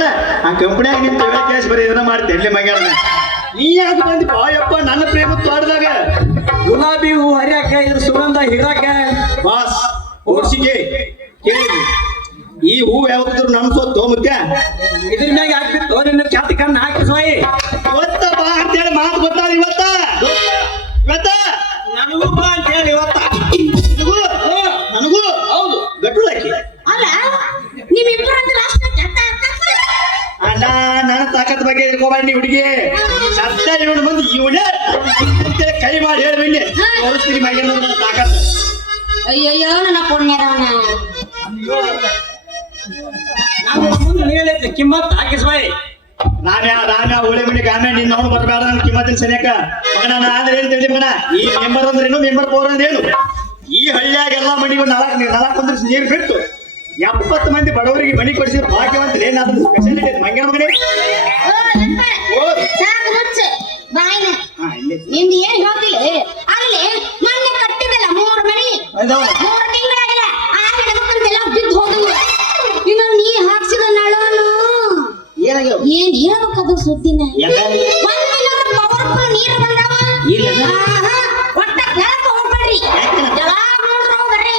ಮಂಗ್ಯಾನ ಆ ಕಂಪನಿಯಾಗ ನಿನ್ ಕ್ಯಾಶ್ ಬರೀ ಇದನ್ನ ಮಾಡ್ತಿ ಎಲ್ಲಿ ಮಂಗ್ಯಾನ ನೀ ಯಾಕೆ ಬಂದಿ ಬಾಯಪ್ಪ ನನ್ನ ಪ್ರೇಮ ತೋಟದಾಗ ಗುಲಾಬಿ ಹೂ ಹರಿಯಾಕ ಇದ್ರ ಸುಗಂಧ ಹಿರಾಕ ಬಾಸ್ ಓರ್ಸಿಗೆ ಕೇಳಿ ಈ ಹೂ ಯಾವ್ದಾದ್ರು ನಮ್ ಸೊತ್ತು ಮುಖ್ಯ ಇದ್ರ ಮ್ಯಾಗ ಹಾಕ್ಬಿಟ್ಟು ನಿನ್ನ ಚಾತಿ ಕಣ್ಣು ಹಾಕಿ ಸೋಯಿ ಇವತ್ತ ಬಾ ಅಂತೇಳಿ ಮಾತು ಗೊತ್ತಾದ ಇವತ್ತ ನನಗೂ ಬಾ ಅಂತ ಹೇಳಿ ಇವತ್ತ ನನಗೂ ಹೌದು ಗಟ್ಟುಳಕ್ಕಿ ಅಲ್ಲ ನೀವಿಬ್ಬರು ಅಣ್ಣ ನನ್ನ ತಾಕತ್ ಬಗ್ಗೆ ಇಟ್ಕೋಬಾಡಿ ಹುಡುಗಿ ಸತ್ತ ಇವನು ಬಂದು ಇವನೇ ಅಂತೇಳಿ ಕೈ ಮಾಡಿ ಹೇಳಿ ತೋರಿಸ್ತೀನಿ ಮಗ ನನ್ನ ತಾಕತ್ ಅಯ್ಯಯ್ಯೋ ನನ್ನ ಪುಣ್ಯದವನ ನಾವು ಮುಂದೆ ಹೇಳಿದ್ರೆ ಕಿಮ್ಮತ್ ಹಾಕಿಸ್ವಾಯಿ ನಾನ್ಯಾ ಒಳ್ಳೆ ಮನೆಗೆ ಆಮೇಲೆ ನಿನ್ನ ಅವನು ಬರಬೇಡ ನನ್ನ ಕಿಮ್ಮತ್ತಿನ ಸನಿಯಕ ಮಗನ ನಾ ಅಂದ್ರೆ ಏನ್ ತಿಳಿ ಮಗನ ಈ ಮೆಂಬರ್ ಅಂದ್ರೇನು ಮೆಂಬರ್ ಪೋರ್ ಅಂದ್ರೇನು ಈ ಹಳ್ಳಿಯಾಗ ಎಲ್ಲಾ ಮನೆಗೂ ನಾಲ್ಕು ನೀರು ಬಿಟ್ಟು 70 ಮಂದಿ ಬಡವರಿಗೆ ಮನೆ ಕೊಡಿಸಿದ ಭಾಗ್ಯವಂತರೇ ನಾನು ಸ್ಪೆಷಾಲಿಟಿ ಮಂಗನ ಮಗನೇ ಸಾಕು ಮುಚ್ಚೆ ಬಾಯಿನ ನಿಂದು ಏನ್ ಹೇಳ್ತಿಲ್ಲ ಆಗ್ಲೇ ಮೊನ್ನೆ ಕಟ್ಟಿದಲ್ಲ 3 ಮನೆ 3 ತಿಂಗಳಾಗಿಲ್ಲ ಆಮೇಲೆ ಅದಕ್ಕಂತೆಲ್ಲ ಬಿದ್ದು ಹೋದವು ಇನ್ನು ನೀ ಹಾಕ್ಸಿದ ನಳನು ಏನ್ ಹೇಳ್ಬೇಕದು ಸುದ್ದಿನ ಒಂದಿನ ಪವರ್ಫುಲ್ ನೀರು ಬಂದಾವ ಒಟ್ಟ ಕೆಳಕ ಹೋಗ್ಬೇಡ್ರಿ ಜಲ ನೋಡ್ರ ಬರ್ರಿ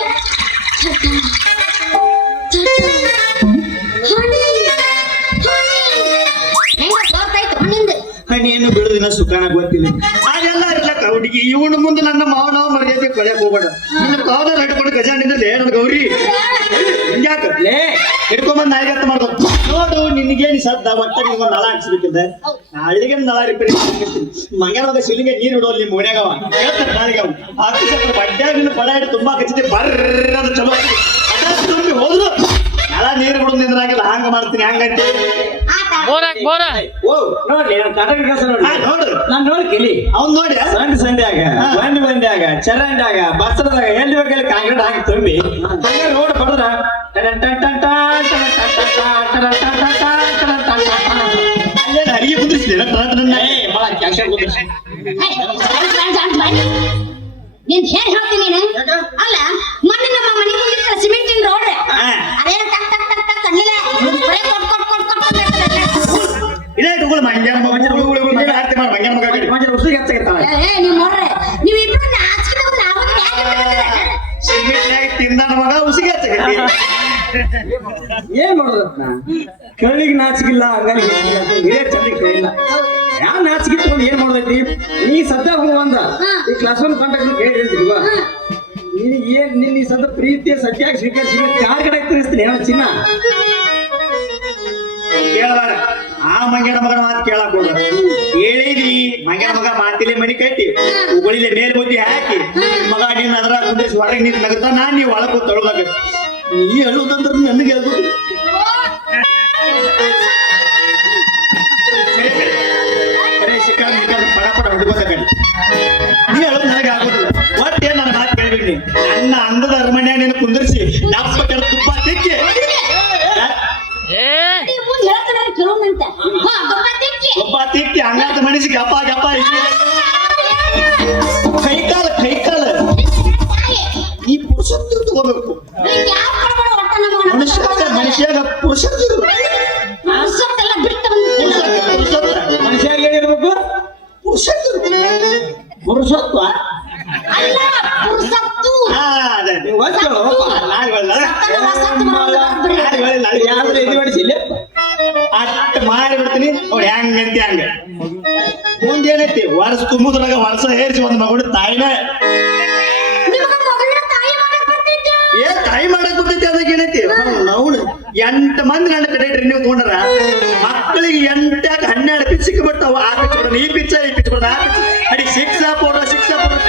ಹಣ್ಣಿಯನ್ನು ಬಿಡುದಿನ ಸುಖಾನ ಗೊತ್ತಿಲ್ಲ ಅದೆಲ್ಲ ಇರ್ಲಕ್ಕ ಹುಡುಗಿ ಇವನು ಮುಂದೆ ನನ್ನ ಮಾವನ ಮರ್ಯಾದೆ ಕಳೆಯಕ್ ಹೋಗ್ಬೇಡ ನಿನ್ನ ಕಾವಲ ಹಿಡ್ಕೊಂಡು ಗಜಾನಿಂದಲೇ ನನ್ನ ಗೌರಿ ಯಾಕಲೇ ಹಿಡ್ಕೊಂಬಂದ್ ನಾಯಿಗತ್ತ ಮಾಡ್ಬೇಕು ನೋಡು ನಿನಗೇನು ಸದ್ದ ಒಟ್ಟ ನಿಮ್ಗೆ ನಳ ಹಾಕ್ಸ್ಬೇಕಿದ್ದ ನಾಳಿಗೆ ನಳ ರಿಪೇರಿ ಮಂಗನದ ಶಿಲಿಗೆ ನೀರು ಇಡೋಲ್ಲ ನಿಮ್ಮ ಮನ್ಯಾಗವ ಹೇಳ್ತಾರೆ ನಾಳಿಗೆ ಅವು ಆಫೀಸ್ ಬಡ್ಡ್ಯಾಗ ನಿನ್ನ ಪಡ ಹಿಡಿದು ತುಂಬಾ ಕಚ್ಚಿದೆ ಬರ್ರ ಅದು ಚಲೋ ತುಂಬಿ ಹೋದ್ರು ನಳ ನೀರು ಬಿಡೋದು ನಿಂದ್ರಾಗಿಲ್ಲ ಹಂಗ ಮಾಡ್ತೀನಿ ಹಂಗಂತೆ ಓ ನೋಡ್ಲಿ ಕಟಕ ಕೆಲಸ ನೋಡಿ ನೋಡ್ರಿ ನಾನು ನೋಡಿ ಕೇಳಿ ಅವ್ನ್ ನೋಡಿ ಸಂಡ್ಯಾಗ ಬಂಡ್ಯಾಗ ಚರಂಡ್ಯಾಗ ಬಸ್ಸದಾಗ ಎಲ್ಲಿ ಬೇಕಲ್ಲಿ ಕಾಂಕ್ರೀಟ್ ಹಾಕಿ ತುಂಬಿ ಹಂಗೆ ರೋಡ್ ಬಡದ್ರ ಅಡಿಗೆ ಕುಂದಿರ್ಸಿದೆ ಭಾಳ ಕ್ಯಾಶ ಕುಂದಿರ್ಸಿ ನೀನ್ ಏನ್ ಹೇಳ್ತೀನಿ ನೀನು ಅಲ್ಲ ಮೊನ್ನೆ ನಮ್ಮ ಮನೆ ಮುಂದೆ ಸಿಮೆಂಟಿನ ರೋಡ್ ಅದೇ ಟಕ್ ಟಕ್ ಟಕ್ ಟಕ್ ಅನ್ನಿಲ್ಲ ಬರೇ ಇದೇ ಇಟ್ಕೊಳ್ಳಿ ಮಂಗ್ಯಾನ ಮಗ ಆರ್ತಿ ಮಾಡಿ ಮಂಗ್ಯಾನ ಮಗ ಉಸಿಗೆ ಹೆಚ್ಚಾಗಿರ್ತಾಳೆ ನೀವು ನೋಡ್ರೆ ನೀವು ಇಬ್ರು ನಾಚಿಕೆ ನಾವು ಸಿಮೆಂಟ್ನಾಗ ತಿಂದಾನ ಮಗ ಉಸಿಗೆ ಹಚ್ಚಗೈತಿ ಏನ್ ಮಾಡೋದಪ್ಪ ಕಳ್ಳಿಗೆ ನಾಚಿಕಿಲ್ಲ ಹಂಗಾಗಿ ಹಿರಿಯ ಚಂದಿಗೆ ಕೇಳಿಲ್ಲ ಯಾವ ನಾಚಿಕೆ ತಗೊಂಡು ಏನ್ ಮಾಡೋದೈತಿ ನೀ ಸದ್ಯ ಹೂ ಅಂದ ಈ ಕ್ಲಾಸ್ 1 ಕಾಂಟ್ಯಾಕ್ಟ್ ಕೇಳಿಲ್ವಾ ನೀನು ಏನ್ ನಿನ್ನ ಈ ಸದ್ಯ ಪ್ರೀತಿಯ ಸತ್ಯಾಗಿ ಸ್ವೀಕರಿಸಿ ಯಾರ ಕಡೆ ತಿರ್ಸ್ತೀನಿ ಹೇಳ ಚಿನ್ನ ಕೇಳಬಾರ ಆ ಮಂಗ್ಯನ ಮಗನ ಮಾತು ಕೇಳಕ್ ಹೋಗ ಹೇಳಿದ್ರಿ ಮಂಗ್ಯನ ಮಗ ಮಾತಿಲಿ ಮನಿ ಕಟ್ಟಿ ಉಗುಳಿಲೆ ಮೇಲ್ ಬುದ್ಧಿ ಹಾಕಿ ಮಗ ನೀನ್ ಅದ್ರ ಕುಂದಿರಿಸಿ ಹೊರಗೆ ನಿಂತು ನಗತ್ತ ನಾನ್ ನೀವು ಒಳಗೆ ತೊಳದಾಗ ನೀ ಹೇಳುದಂದ್ರೆ ನನಗೆ ಅದು ಸರಿ ಸಿಕ್ಕಾಗ ಪಡ ಪಡ ಹುಡುಗೋದಾಗ ನೀ ಹೇಳೋದು ನನಗೆ ಆಗೋದಿಲ್ಲ ಒಟ್ಟೇ ನನ್ನ ಮಾತು ಕೇಳ್ಬಿಡಿ ನನ್ನ ಅಂದದ ಅರಮನೆ ನೀನು ಕುಂದಿರಿಸಿ ನಪ್ಪ ಕೆಲ ತುಪ್ಪ ತಿಕ್ಕಿ ಒಬ್ಬ ತಿಕ್ಕಿ ಹಂಗಾದ ಮನುಷ್ಯ ಗಪ್ಪ ಗಪ್ಪ ಕೈಕಾಲ ಈ ಪುರುಷತ್ವ ತಗೋಬೇಕು ಮನುಷ್ಯಾಗ ಪುರುಷತ್ವ ಮನುಷ್ಯಾಗ ಏನಿರ್ಬೇಕು ಪುರುಷತ್ವ ಯಾವ್ದು ಇದು ಮಾಡಿಸಿಲ್ಲ ಅಷ್ಟ ಮಾರಿ ಬಿಡ್ತೀನಿ ಅವ್ರು ಹೆಂಗ್ ಮೆಂತಿ ಹಂಗ ಮುಂದೇನೈತಿ ವರ್ಷ ತುಂಬುದ್ರಾಗ ವರ್ಷ ಹೇರಿಸಿ ಒಂದ್ ಮಗಳು ತಾಯಿನ ಏನ್ ತಾಯಿ ಮಾಡಕ್ ಬಿಟ್ಟೈತಿ ಅದಕ್ಕೆ ಏನೈತಿ ನಾವು 8 ಮಂದಿ ನನ್ನ ಕಡೆ ಟ್ರೈನಿಂಗ್ ತಗೊಂಡ್ರ ಮಕ್ಕಳಿಗೆ 8-12 ಪಿಚ್ ಸಿಕ್ಕಿಬಿಡ್ತಾವ ಆ ಪಿಚ್ ಬಿಡ ಈ ಪಿಚ್ ಬಿಡ ಆ ಪಿಚ್ ಅಡಿ ಶಿಕ್ಷಾ ಪೌಡ್ರ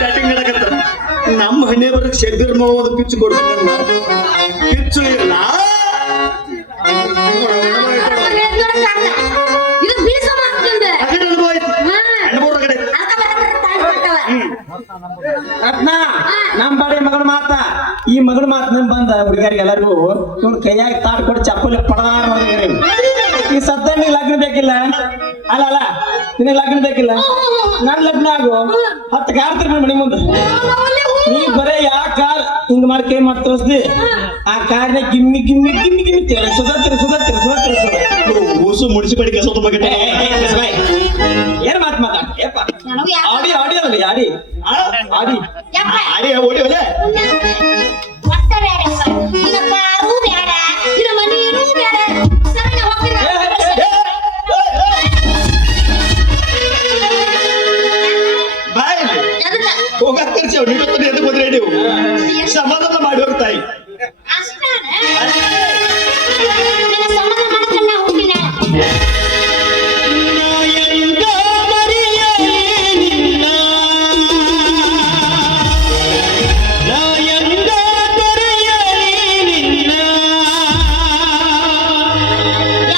ಬ್ಯಾಟಿಂಗ್ ಮಾಡಕತ್ತ ನಮ್ಮ ಹಣ್ಣೆ ಬರಕ್ ಶೆಡ್ಡಿರ್ ನೋವು ಪಿಚ್ ಕೊಡ್ತೀನಿ ಪಿಚ್ಚು ಇಲ್ಲ ನಮ್ ಬಾಡಿ ಮಗಳ ಮಾತ ಈ ಮಗಳ ಮಾತ್ ನಮ್ ಬಂದ ಹುಡುಗರಿಗೆ ಎಲ್ಲರಿಗೂ ಇವ್ನ ಕೈಯಾಗ ತಾಟ್ ಕೊಟ್ಟು ಚಪ್ಪಲಿ ಪಡದಾರ ಈ ಸದ್ದ ನೀ ಲಗ್ನ ಬೇಕಿಲ್ಲ ಅಲ್ಲ ಅಲ್ಲ ನಿನಗೆ ಲಗ್ನ ಬೇಕಿಲ್ಲ ನನ್ ಲಗ್ನ ಆಗು 10 ಕಾರ್ ತಿರ್ಗಿ ಮನೆ ಮುಂದೆ ನೀ ಬರೇ ಯಾವ ಕಾರ್ ಹಿಂಗ್ ಮಾಡಿ ಕೈ ಮಾಡಿ ತೋರಿಸ್ದಿ ಆ ಕಾರ್ನ ಗಿಮ್ಮಿ ಗಿಮ್ಮಿ ಗಿಮ್ಮಿ ಗಿಮ್ಮಿ ಸುಧಾ ತಿರ್ಸೋದ ಕೂಸು ಮುಡಿಸಿಬೇಡಿ ಕೆಲಸ ತುಂಬ ಏನ್ ಮಾತಾಡ ಏಪ್ಪ ನನಗೂ ಯಾಕೆ ಆಡಿ ಆಡಿ ಅಲ್ಲ ಆಡಿ ಆಡಿ ಯಪ್ಪ ಅಡಿ ಓಡಿ ಒಲೆ ಒಟ್ಟ ಬೇಡಪ್ಪ ನಿನ್ನ ಕಾರು ಬೇಡ ನಿನ್ನ ಮನೆಯೂ ಬೇಡ ಸರಿ ನಾ ಹೋಗ್ತೀನಿ ಬಾಯ್ ಎದಕ್ಕ ಹೋಗಕ್ ಕರ್ಸಿ ಅವ್ರು ನಿಂತು ಎದ್ದು ಬಂದ್ರೆ ನೀವು ಸಮಾಧಾನ ಮಾಡಿ ಹೋಗ್ತಾಯಿ ಅಷ್ಟಾನ ನಿನ್ನ ಸಮಾಧಾನ ಮಾಡಕ್ಕೆ ನಾ ಹೋಗ್ತೀನಿ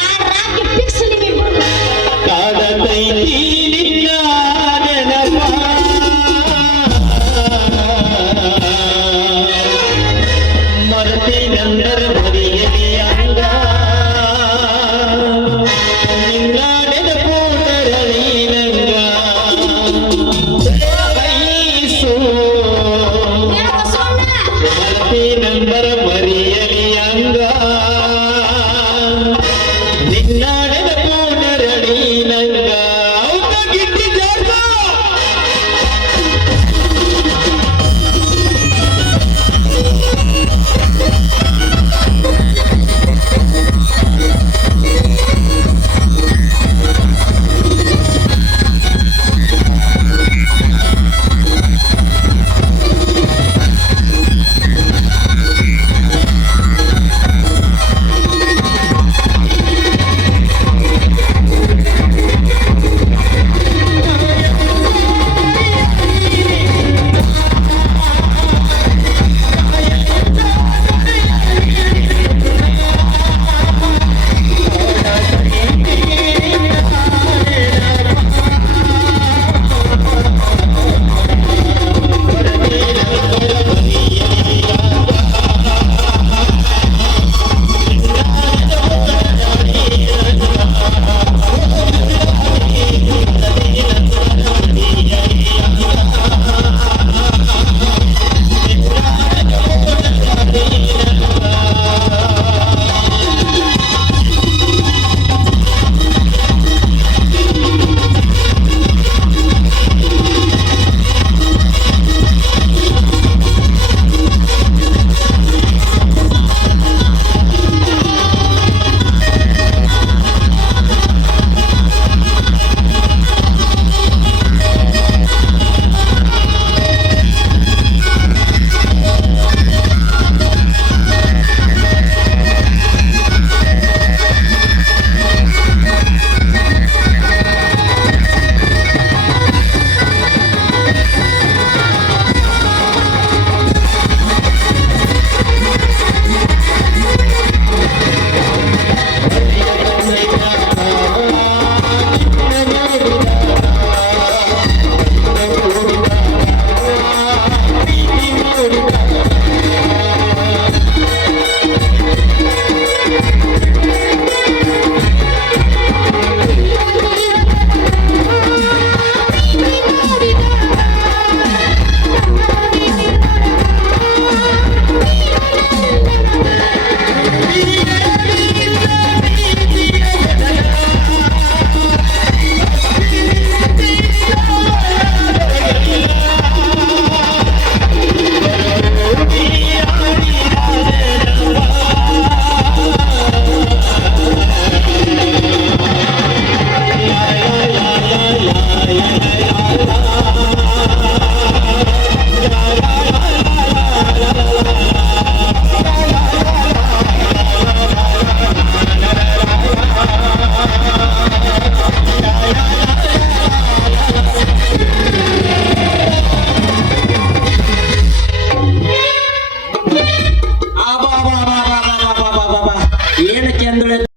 ಯಾರ ರಾಜ್ಯ ಫಿಕ್ಸ್ ನಿಮ್ಮಿಬ್ಬರು ಹೇಳ ಬಸವಣ್ಣ ನಂಬರ್ ಮರಿಯಲಿ ಅಂಗ ನಿನ್ನ